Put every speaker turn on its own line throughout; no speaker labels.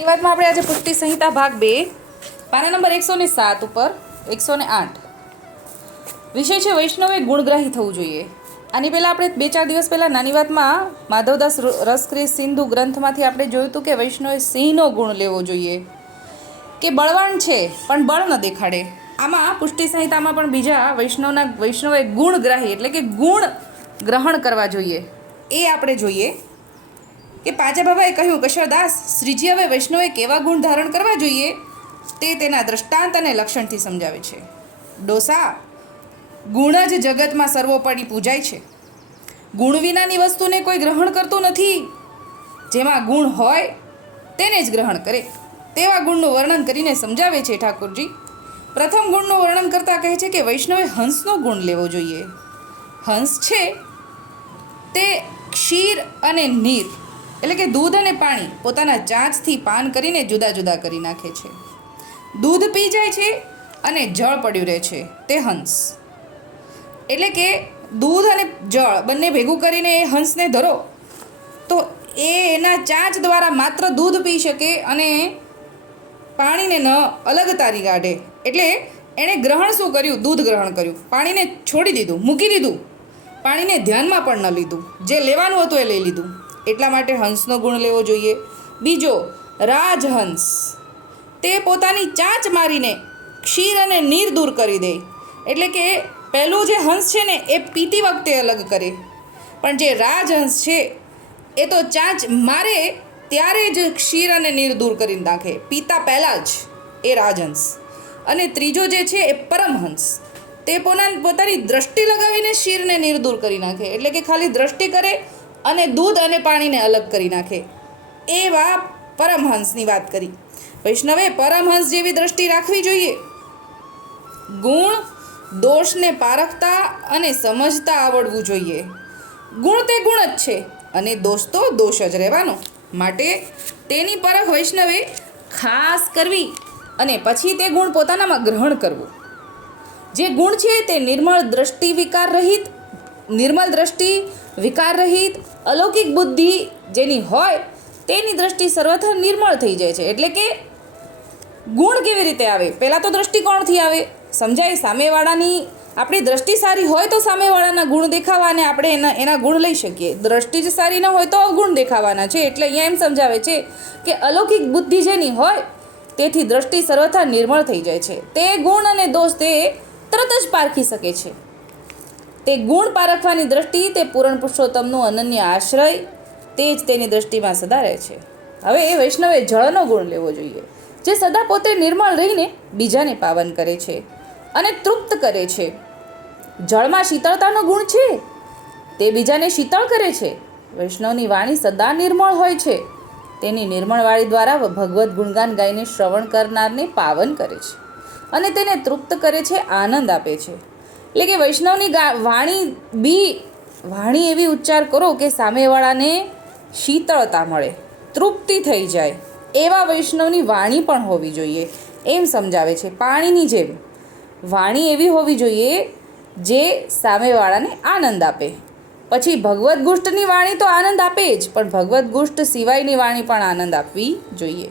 એ વાતમાં આપણે આજે પુષ્ટિ સંહિતા ભાગ બે, પાના નંબર એકસો ને સાત ઉપર, એકસો ને આઠ. વિષય છે વૈષ્ણવે ગુણગ્રાહી થવું જોઈએ. આની પહેલાં આપણે બે ચાર દિવસ પહેલાં નાની વાતમાં માધવદાસ રુ- રસક્રિય સિંધુ ગ્રંથમાંથી આપણે જોયું હતું કે વૈષ્ણવે સિંહનો ગુણ લેવો જોઈએ. કે બળવાન છે, પણ બળ ન દેખાડે. આમાં પુષ્ટિ સંહિતામાં પણ બીજા વૈષ્ણવના, વૈષ્ણવે ગુણગ્રાહી એટલે કે ગુણ ગ્રહણ કરવા જોઈએ. એ આપણે જોઈએ. કે પાજા બાબાએ કહ્યું, કશરદાસ, શ્રીજી હવે વૈષ્ણવે કેવા ગુણ ધારણ કરવા જોઈએ? તે તેના દ્રષ્ટાંત અને લક્ષણથી સમજાવે છે. ડોસા, ગુણ જ જગતમાં સર્વોપરી પૂજાય છે. ગુણ વિનાની વસ્તુને કોઈ ગ્રહણ કરતું નથી. જેમાં ગુણ હોય, તેને જ ગ્રહણ કરે. તેવા ગુણનું વર્ણન કરીને સમજાવે છે ઠાકોરજી. પ્રથમ ગુણનું વર્ણન કરતાં કહે છે કે વૈષ્ણવે હંસનો ગુણ લેવો જોઈએ. હંસ છે તે ક્ષીર અને નીર. એટલે કે દૂધ અને પાણી પોતાના ચાંચથી પાન કરીને જુદા જુદા કરી નાખે છે. દૂધ પી જાય છે અને જળ પડ્યું રહે છે, તે હંસ. એટલે કે દૂધ અને જળ બંને ભેગું કરીને એ હંસને ધરો, તો એ એના ચાંચ દ્વારા માત્ર દૂધ પી શકે અને પાણીને ન અલગ તારી કાઢે. એટલે એણે ગ્રહણ શું કર્યું? દૂધ ગ્રહણ કર્યું. પાણીને છોડી દીધું, મૂકી દીધું. પાણીને ધ્યાનમાં પણ ન લીધું. જે લેવાનું હતું એ લઈ લીધું. એટલા માટે હંસનો ગુણ લેવો જોઈએ. બીજો, રાજહંસ. તે પોતાની ચાંચ મારીને ક્ષીર અને નીર દૂર કરી દે. એટલે કે પહેલું જે હંસ છે ને, એ પીતી વખતે અલગ કરે. પણ જે રાજહંસ છે, એ તો ચાંચ મારે ત્યારે જ ક્ષીર અને નીર દૂર કરી નાખે. પીતા પહેલાં જ એ રાજહંસ. અને ત્રીજો જે છે, એ પરમહંસ. તે પોતાની પોતાની દ્રષ્ટિ લગાવીને શીરને નીર દૂર કરી નાખે. એટલે કે ખાલી દ્રષ્ટિ કરે અને દૂધ અને પાણીને અલગ કરી નાખે. એવા પરમહંસની વાત કરી. વૈષ્ણવે પરમહંસ જેવી દ્રષ્ટિ રાખવી જોઈએ. ગુણ દોષને પારખતા અને સમજતા આવડવું જોઈએ. ગુણ તે ગુણ જ છે અને દોષ તો દોષ જ રહેવાનો. માટે તેની પરખ વૈષ્ણવે ખાસ કરવી અને પછી તે ગુણ પોતાનામાં ગ્રહણ કરવું. જે ગુણ છે તે નિર્મળ દ્રષ્ટિ વિકાર રહિત નિર્મળ દ્રષ્ટિ વિકાર રહિત અલૌકિક બુદ્ધિ જેની હોય તેની દ્રષ્ટિ સર્વથા નિર્મળ થઈ જાય છે. એટલે કે ગુણ કેવી રીતે આવે? પહેલાં તો દ્રષ્ટિકોણથી આવે. સમજાય, સામેવાળાની આપણી દ્રષ્ટિ સારી હોય તો સામેવાળાના ગુણ દેખાવા અને આપણે એના એના ગુણ લઈ શકીએ. દ્રષ્ટિ જ સારી ન હોય તો અવગુણ દેખાવાના છે. એટલે અહીંયા એમ સમજાવે છે કે અલૌકિક બુદ્ધિ જેની હોય તેથી દ્રષ્ટિ સર્વથા નિર્મળ થઈ જાય છે. તે ગુણ અને દોષ તે તરત જ પારખી શકે છે. તે ગુણ પારખવાની દ્રષ્ટિ, તે પૂરણ પુરુષોત્તમનું અનન્ય આશ્રય, તે જ તેની દ્રષ્ટિમાં સદા રહે છે. હવે એ વૈષ્ણવે જળનો ગુણ લેવો જોઈએ, જે સદા પોતે નિર્મળ રહીને બીજાને પાવન કરે છે અને તૃપ્ત કરે છે. જળમાં શીતળતાનો ગુણ છે, તે બીજાને શીતળ કરે છે. વૈષ્ણવની વાણી સદા નિર્મળ હોય છે. તેની નિર્મળ વાણી દ્વારા ભગવદ્ ગુણગાન ગાઈને શ્રવણ કરનારને પાવન કરે છે અને તેને તૃપ્ત કરે છે, આનંદ આપે છે. એટલે કે વૈષ્ણવની ગા- વાણી બી, વાણી એવી ઉચ્ચાર કરો કે સામેવાળાને શીતળતા મળે, તૃપ્તિ થઈ જાય. એવા વૈષ્ણવની વાણી પણ હોવી જોઈએ. એમ સમજાવે છે પાણીની જેમ. વાણી એવી હોવી જોઈએ જે સામેવાળાને આનંદ આપે. પછી ભગવદ્ ગુષ્ટની વાણી તો આનંદ આપે જ, પણ ભગવદ્ ગુષ્ટ સિવાયની વાણી પણ આનંદ આપવી જોઈએ.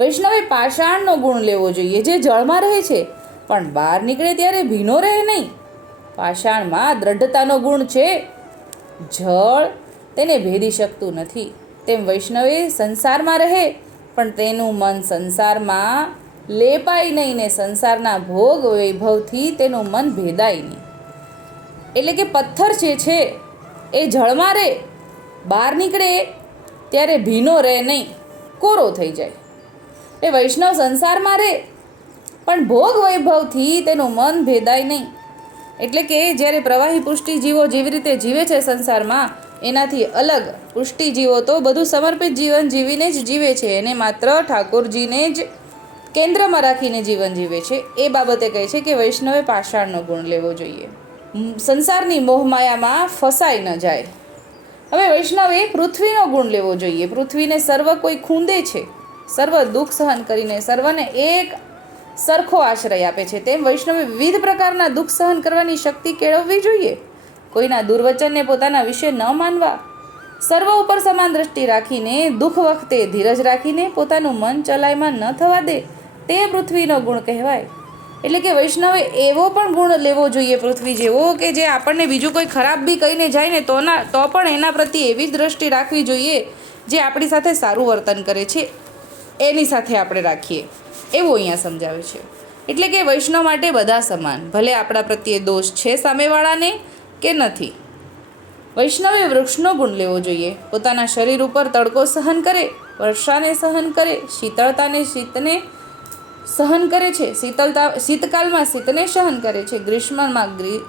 વૈષ્ણવે પાષાણનો ગુણ લેવો જોઈએ જે જળમાં રહે છે. પણ બહાર નીકળે ત્યારે ભીનો રહે નહીં. પાષાણમાં દ્રઢતાનો ગુણ છે. જળ તેને ભેદી શકતું નથી. તેમ વૈષ્ણવે સંસારમાં રહે, પણ તેનું મન સંસારમાં લેપાય નહીં ને સંસારના ભોગ વૈભવથી તેનું મન ભેદાય નહીં. એટલે કે પથ્થર જે છે, એ જળમાં રહે, બહાર નીકળે, ત્યારે ભીનો રહે નહીં, કોરો થઈ જાય. એ વૈષ્ણવ સંસારમાં રહે, પણ ભોગ વૈભવથી તેનું મન ભેદાય નહીં. એટલે કે જ્યારે પ્રવાહી પુષ્ટિજીવો જેવી રીતે જીવે છે સંસારમાં, એનાથી અલગ પુષ્ટિજીવો તો બધું સમર્પિત જીવન જીવીને જ જીવે છે એને માત્ર ઠાકોરજીને જ કેન્દ્રમાં રાખીને જીવન જીવે છે. એ બાબતે કહે છે કે વૈષ્ણવે પાષાણનો ગુણ લેવો જોઈએ. સંસારની મોહમાયામાં ફસાઈ ન જાય. હવે વૈષ્ણવે પૃથ્વીનો ગુણ લેવો જોઈએ. પૃથ્વીને સર્વ કોઈ ખૂંદે છે. સર્વ દુઃખ સહન કરીને સર્વને એક સરખો આશ્રય આપે છે. તેમ વૈષ્ણવે વિવિધ પ્રકારના દુઃખ સહન કરવાની શક્તિ કેળવવી જોઈએ. કોઈના દુર્વચનને પોતાના વિશે ન માનવા, સર્વ ઉપર સમાન દ્રષ્ટિ રાખીને, દુઃખ વખતે ધીરજ રાખીને પોતાનું મન ચલાયમાં ન થવા દે, તે પૃથ્વીનો ગુણ કહેવાય. એટલે કે વૈષ્ણવે એવો પણ ગુણ લેવો જોઈએ પૃથ્વી જેવો કે જે આપણને બીજું કોઈ ખરાબ બી કહીને જાય ને તો ના, તો પણ એના પ્રત્યે એવી જ દ્રષ્ટિ રાખવી જોઈએ જે આપણી સાથે સારું વર્તન કરે છે. એની સાથે આપણે રાખીએ. એવું અહીંયા સમજાવે છે. એટલે કે વૈષ્ણવ માટે બધા સમાન. ભલે આપણા પ્રત્યે દોષ છે સામેવાળાને કે નથી. વૈષ્ણવે વૃક્ષનો ગુણ લેવો જોઈએ. પોતાના શરીર ઉપર તડકો સહન કરે, વર્ષાને સહન કરે, શીતળતાને શીતને સહન કરે છે. શીતળતા, શીતકાલમાં શીતને સહન કરે છે. ગ્રીષ્મમાં ગ્રી,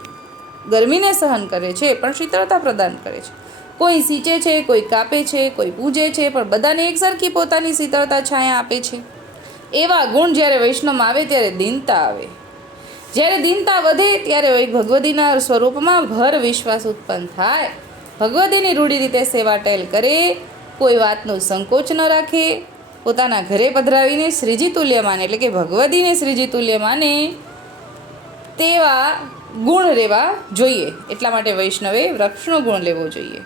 ગરમીને સહન કરે છે, પણ શીતળતા પ્રદાન કરે છે. કોઈ સિંચે છે, કોઈ કાપે છે, કોઈ પૂજે છે, પણ બધાને એકસરખી પોતાની શીતળતા છાયા આપે છે. એવા ગુણ જ્યારે વૈષ્ણવમાં આવે ત્યારે દીનતા આવે. જ્યારે દીનતા વધે ત્યારે ભગવદીના સ્વરૂપમાં ભર વિશ્વાસ ઉત્પન્ન થાય. ભગવદીની રૂઢી રીતે સેવા ટેલ કરે, કોઈ વાતનો સંકોચ ન રાખે. પોતાના ઘરે પધરાવીને શ્રીજી તુલ્ય માને, એટલે કે ભગવદીને શ્રીજી તુલ્ય માને, તેવા ગુણ રહેવા જોઈએ. એટલા માટે વૈષ્ણવે વૃક્ષનો ગુણ લેવો જોઈએ.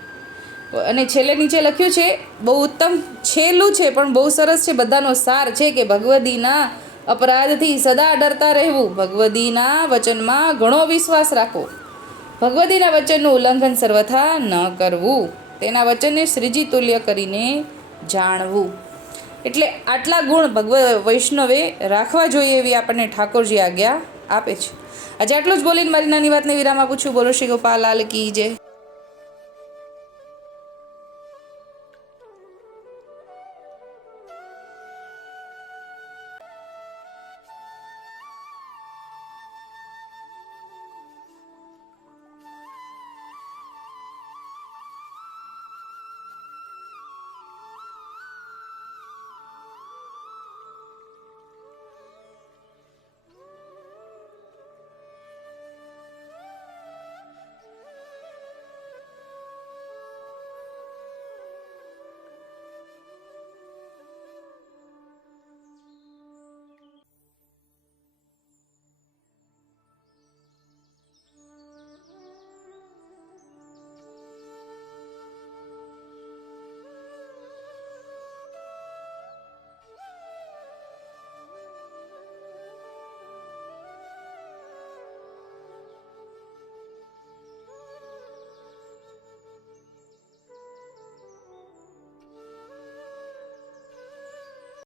અને છેલ્લે નીચે લખ્યું છે, બહુ ઉત્તમ છેલ્લું છે, પણ બહુ સરસ છે, બધાનો સાર છે કે ભગવદીના અપરાધથી સદા ડરતા રહેવું. ભગવદીના વચનમાં ઘણો વિશ્વાસ રાખવો. ભગવદીના વચનનું ઉલ્લંઘન સર્વથા ન કરવું. તેના વચનને શ્રીજી તુલ્ય કરીને જાણવું. એટલે આટલા ગુણ ભગવ, વૈષ્ણવે રાખવા જોઈએ એવી આપણને ઠાકોરજી આજ્ઞા આપે છે. આજે આટલું જ બોલીને મારી નાની વાતને વિરામ આપું છું. બોલો શ્રી ગોપાલ લાલ કી જય.